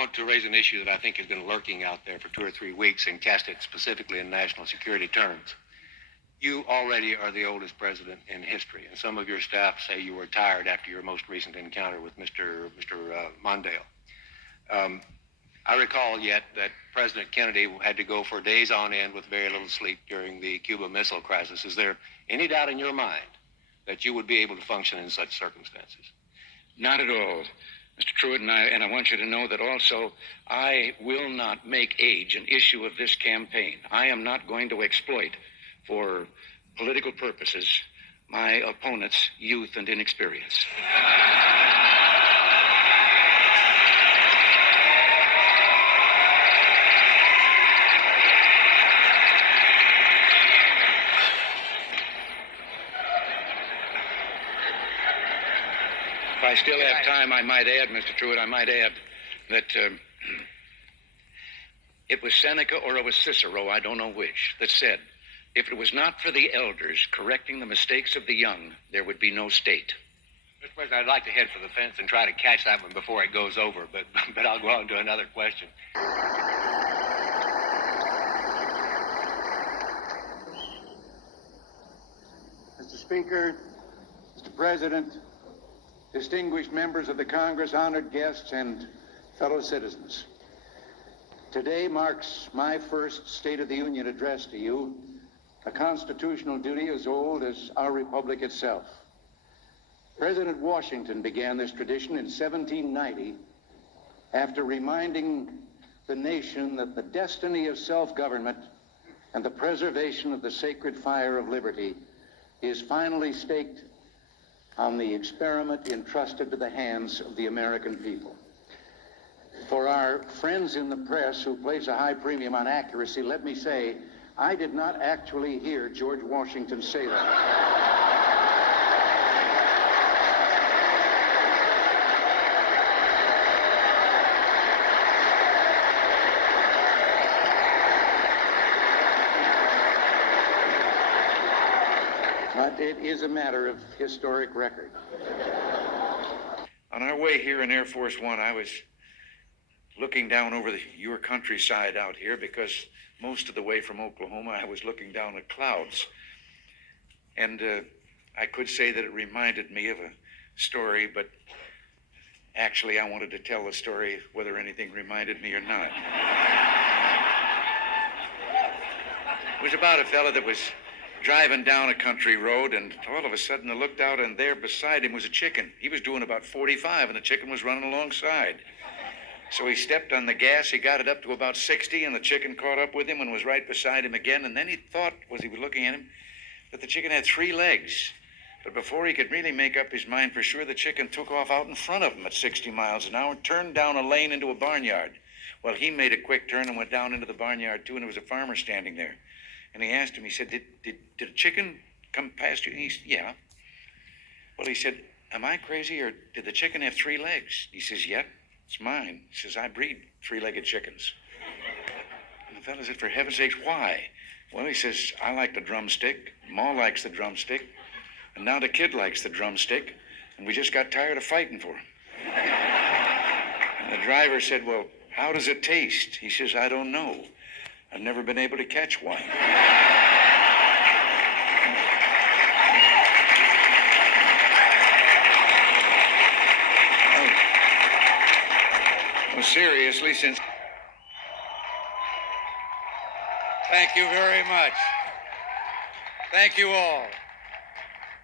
want to raise an issue that I think has been lurking out there for 2 or 3 weeks and cast it specifically in national security terms. You already are the oldest president in history, and some of your staff say you were tired after your most recent encounter with Mr. Mondale. I recall yet that President Kennedy had to go for days on end with very little sleep during the Cuba Missile Crisis. Is there any doubt in your mind that you would be able to function in such circumstances? Not at all, Mr. Truitt, and I want you to know that also I will not make age an issue of this campaign. I am not going to exploit for political purposes my opponent's youth and inexperience. If I still have time, I might add, Mr. Truitt, that it was Seneca or it was Cicero, I don't know which, that said, if it was not for the elders correcting the mistakes of the young, there would be no state. Mr. President, I'd like to head for the fence and try to catch that one before it goes over, but I'll go on to another question. Mr. Speaker, Mr. President, distinguished members of the Congress, honored guests, and fellow citizens. Today marks my first State of the Union address to you, a constitutional duty as old as our republic itself. President Washington began this tradition in 1790 after reminding the nation that the destiny of self-government and the preservation of the sacred fire of liberty is finally staked on the experiment entrusted to the hands of the American people. For our friends in the press who place a high premium on accuracy, let me say, I did not actually hear George Washington say that. But it is a matter of historic record. On our way here in Air Force One, I was looking down over your countryside out here because most of the way from Oklahoma, I was looking down at clouds. And I could say that it reminded me of a story, but actually I wanted to tell the story whether anything reminded me or not. It was about a fella that was driving down a country road, and all of a sudden I looked out, and there beside him was a chicken. He was doing about 45, and the chicken was running alongside. So he stepped on the gas, he got it up to about 60, and the chicken caught up with him and was right beside him again. And then he thought, as he was looking at him, that the chicken had 3 legs. But before he could really make up his mind for sure, the chicken took off out in front of him at 60 miles an hour, turned down a lane into a barnyard. Well, he made a quick turn and went down into the barnyard, too, and there was a farmer standing there. And he asked him, he said, did a chicken come past you? And he said, yeah. Well, he said, am I crazy, or did the chicken have 3 legs? He says, yeah, it's mine. He says, I breed 3-legged chickens. And the fellow said, for heaven's sakes, why? Well, he says, I like the drumstick, Ma likes the drumstick, and now the kid likes the drumstick, and we just got tired of fighting for him. And the driver said, well, how does it taste? He says, I don't know. I've never been able to catch one. Well, seriously, since... Thank you very much. Thank you all.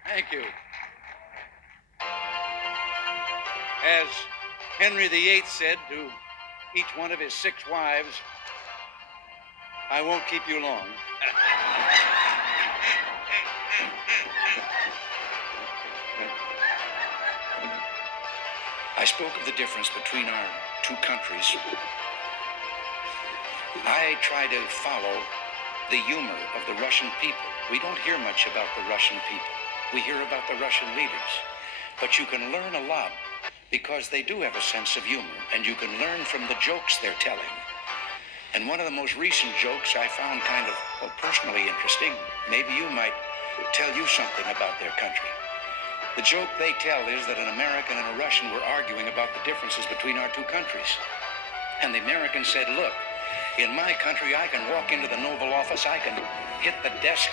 Thank you. As Henry VIII said to each one of his 6 wives, I won't keep you long. I spoke of the difference between our 2 countries. I try to follow the humor of the Russian people. We don't hear much about the Russian people. We hear about the Russian leaders. But you can learn a lot because they do have a sense of humor, and you can learn from the jokes they're telling. And one of the most recent jokes I found kind of, well, personally interesting. Maybe you might tell you something about their country. The joke they tell is that an American and a Russian were arguing about the differences between our 2 countries. And the Americans said, look, in my country, I can walk into the Oval Office, I can hit the desk,